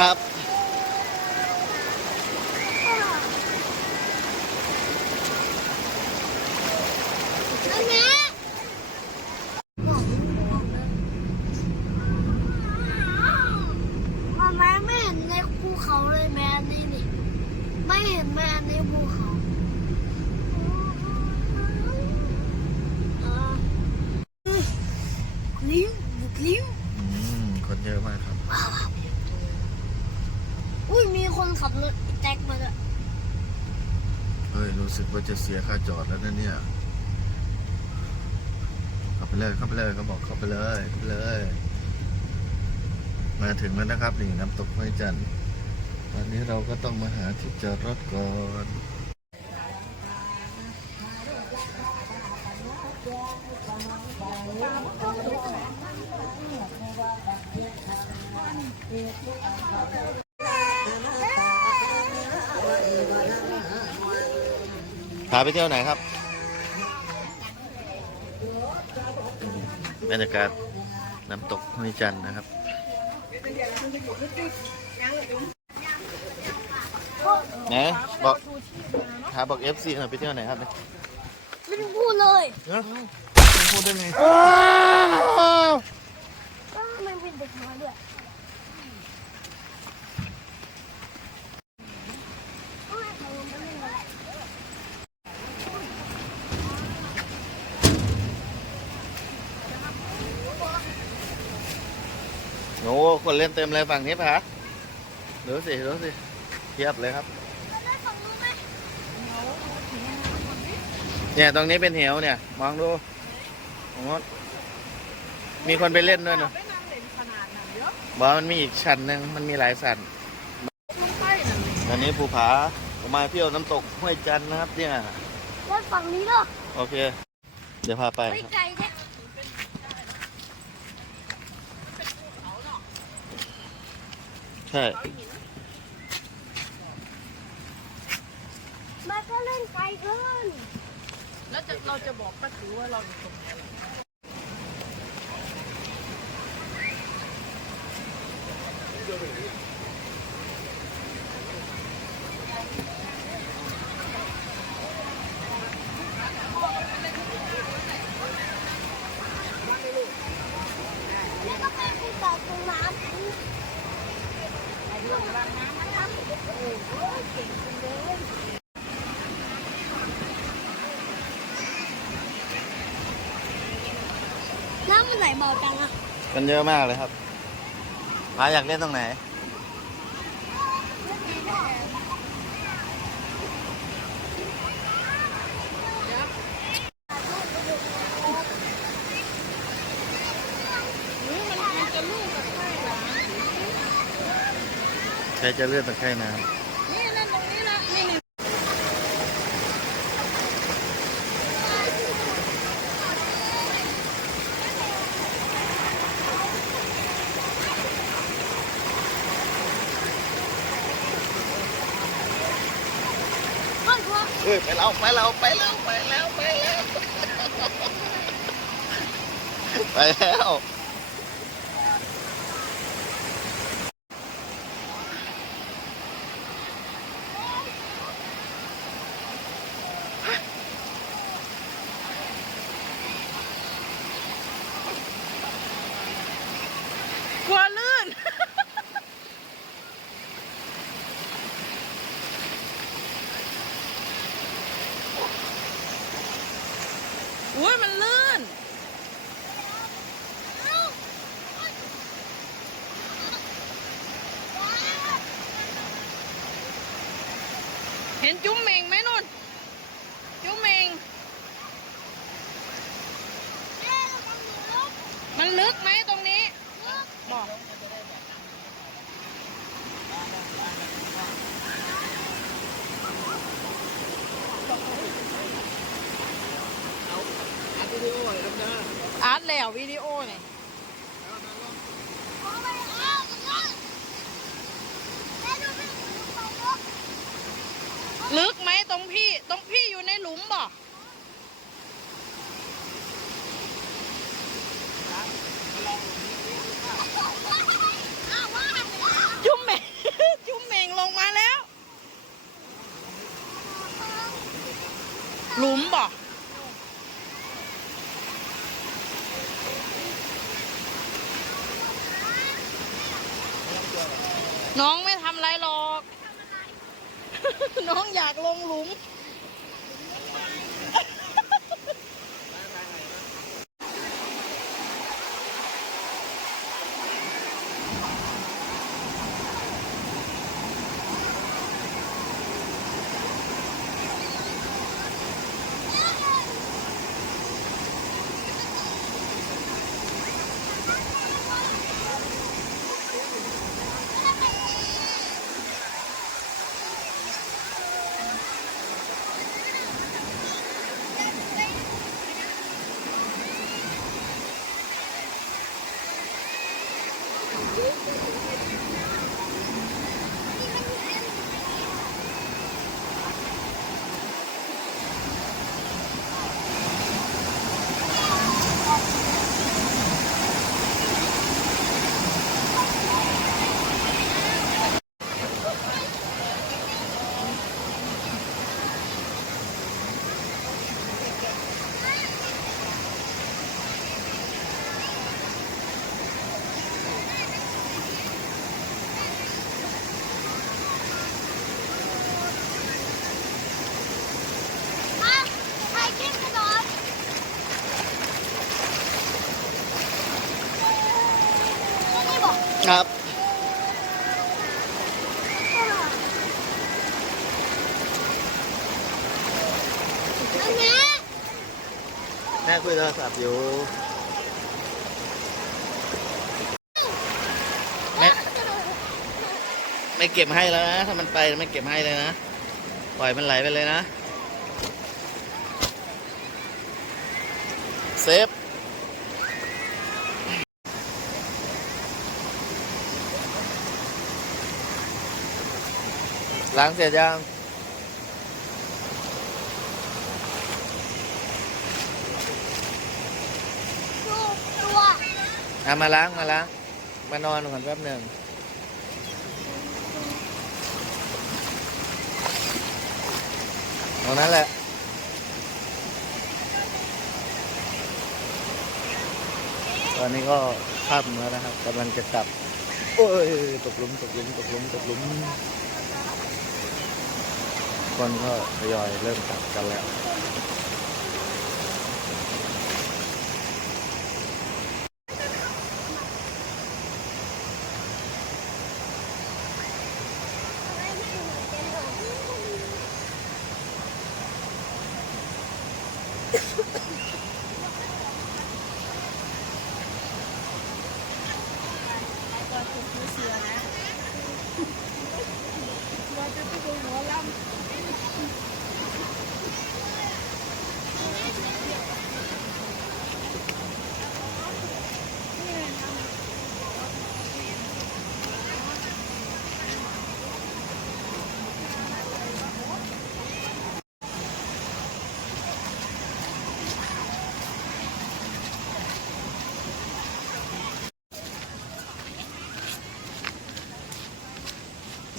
ครับไม่เห็นในภูเขาเลยแม่นี่ไม่เห็นแม่ในภูเขาลิ้วลิ้วคนเยอะมากครับอุ้ยมีคนขับรถแจ็คมาด้วยเฮ้ยรู้สึกว่าจะเสียค่าจอดแล้วนะเนี่ยเข้าไปเลยเขาบอกเข้าไปเลยมาถึงแล้วนะครับนี่น้ำตกห้วยจันทร์ตอนนี้เราก็ต้องมาหาที่จอดรถก่อนพาไปเที่ยวไหนครับบรรยากาศน้ำตกห้วยจันทร์นะครับนะบอกFC หน่อยไปเที่ยวไหนครับเนี่ยไม่ต้องพูดเลยไม่พูดได้ไหมมันเป็นเด็กน้อยด้วยโอ้คนเล่นเต็มเลยฝั่งนี้ปะฮะดูสิเทียบเลยครับเนี่ยตรงนี้เป็นเหวเนี่ยมองดูโอ้มีคนไปเล่นด้วยเนาะบอกมันมีอีกชั้นหนึ่งมันมีหลายชั้นตอนนี้ภูผามาเที่ยวน้ำตกห้วยจันทร์นะครับเนี่ยรถฝั่งนี้เหรอโอเคเดี๋ยวพาไปไม่ไกลแค่ใช่มันก็เล่นไกลเกินแล้วเราจะบอกป้าถือว่าเราอยู่ตรงไหนนี่ก็เป็นภูเขาตรงน้ำน้ำมันไหลเบาจังอ่ะกันเยอะมากเลยครับมาอยากเล่นตรงไหนใครจะเลือกตะไคร่น้ำนี่นั่นตรงนี้นะนี่เฮ้ยไปแล้วไปแล้วกลัวลื่นอุ้ยมันลื่นเห็นจุ๊มเมงไหมนุ่นจุ๊มเมงมันลึกไหมตรงนี้บอกอาร์ตแล้ววิดีโอเนี่ยลึกไหมตรงพี่อยู่ในหลุมบ่จุ๊มแม่ น้องไม่ทำอะไรหรอก น้องอยากลงหลุม มาใครกินขนมนี่บอก ครับ อันนี้ แม่คุยโทรศัพท์อยู่ไม่เก็บให้แล้วนะ ถ้ามันไปไม่เก็บให้เลยนะ ปล่อยมันไหลไปเลยนะ เซฟ ล้างเสร็จยัง ดูตัว มาล้าง มานอนก่อนแป๊บหนึ่งตรงนั้นแหละ ตอนนี้ก็ค่ำแล้วนะครับกำลังจะกลับ โอ้ย ตกหลุม คนก็ทยอยเริ่มกลับกันแล้ว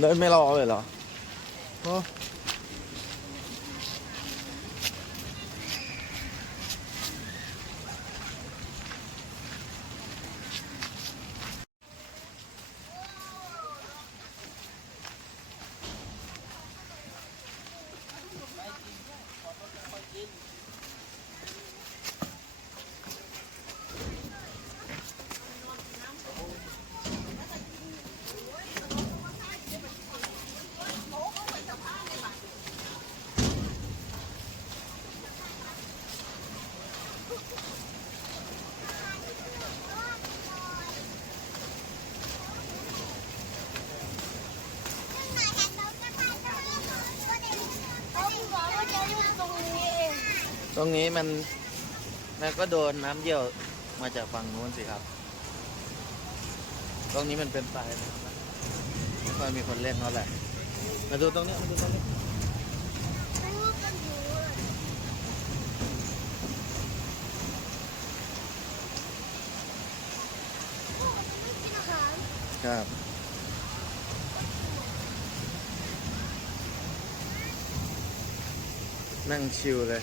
เดินไม่รอเลยเหรอโอ้เขาบอกว่าจะอยู่ตรงนี้เอง ตรงนี้มันก็โดนน้ำเยี่ยวมาจากฝั่งนู้นสิครับ ตรงนี้มันเป็นทรายนะครับไม่ค่อยมีคนเล่นเท่าไหร่มาดูตรงนี้ ไม่รู้กันอยู่เลยโอ้มันไม่กินอาหาร ครับ นั่งชิลเลย